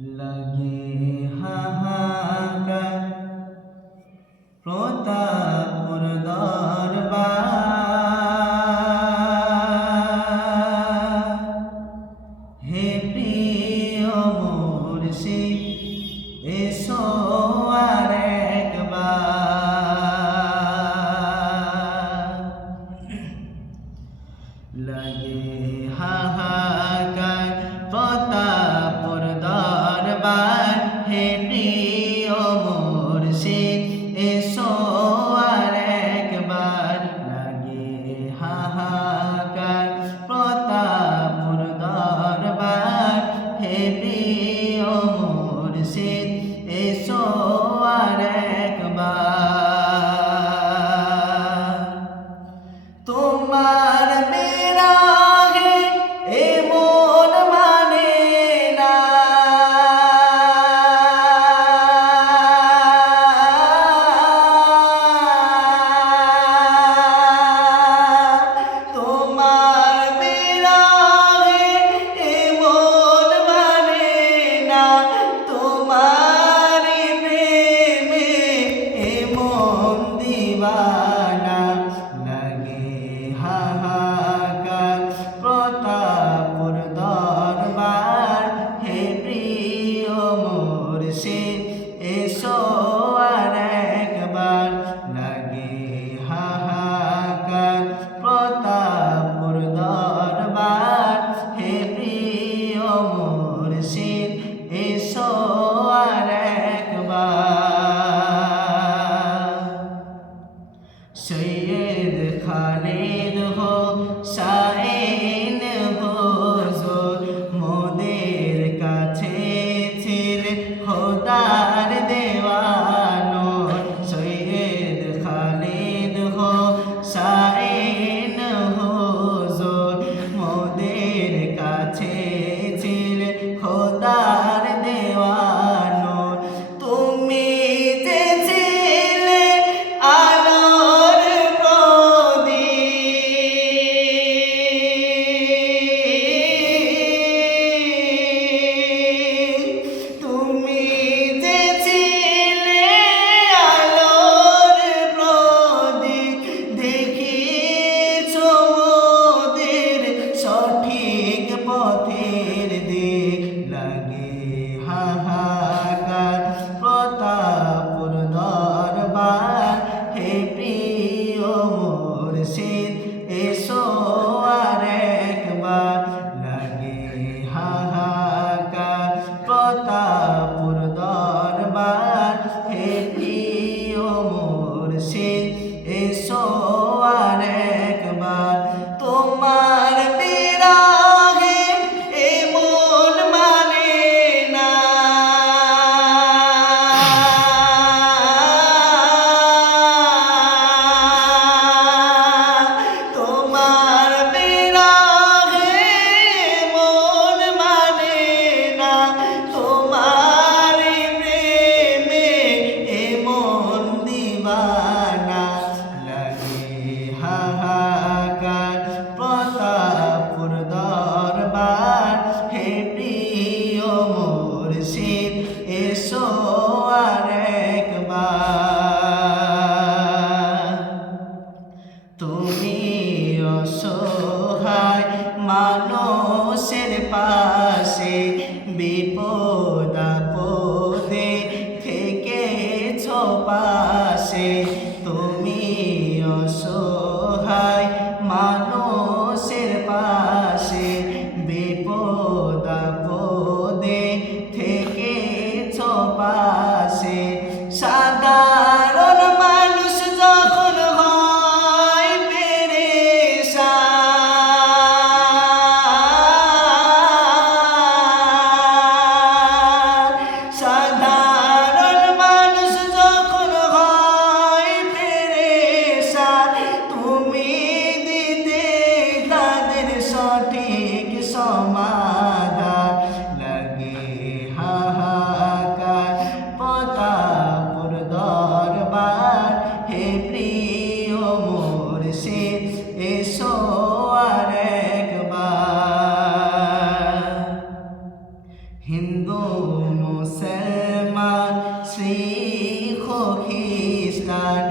লাগে হাহাকার প্রতাপপুর দরবার। হে প্রিয় মুর্শিদ এসো আর একবার। লাগে হাহাকার প্রতাপপুর দরবার। হে প্রিয় মুর্শিদ এসো আর একবার। লাগে হাহাকার প্রতাপপুর দরবার। হে প্রিয় মুর্শিদ এসো আর একবার। তোমার বিরহে এ মন মানে না, তোমার বিরহে এ মন মানে না, তোমার প্রেমে এ মন দিবানা। লাগে হাহাকার প্রতাপপুর দরবার। হে প্রিয় মুর্শিদ এসো আর একবার। লাগে হাহাকার প্রতাপপুর দরবার। হে প্রিয় মুর্শিদ এসো আর একবার। সৈয়দ খালিদ হো শাইন হুজুর মোদের কাছে ছিলেন খোদার দেওয়ানো। সৈয়দ খালিদ হো শাইন হুজুর মোদের কাছে ছিলেন খোদার দেওয়ানো। তুমি যে ছিলে আলোর প্রদীপ, তুমি যে ছিলে আলোর প্রদীপ, দেখিয়েছো মোদের সঠিক পথের দিক। লাগে হাহাকার প্রতাপপুর দরবার। হে প্রিয় মুর্শিদ এসো আর একবার। লাগে হাহাকার প্রতাপপুর দরবার। হে প্রিয় মুর্শিদ এসো আর একবার। তোমার বিরহে এ মন মানে না, তোমার বিরহে মন মানে না, তোমার প্রেমে এ মন দিবানা। লাগে হাহাকার প্রতাপপুর দরবার। হে প্রিয় মুর্শিদ এসো আর একবার। তুমি অসহায় মানুষের পাশে বিপদ আপদে থেকেছো পাশে। তুমি অসহায় মানুষের পাশে বিপদ আপদে থেকেছো পাশে। সাধারণ মানুষ যখন হয় পেরেশান, সাধারণ মানুষ যখন হয় পেরেশান, তুমি দিতে তাদের সঠিক সমাধান। শিখ খ্রিস্টান,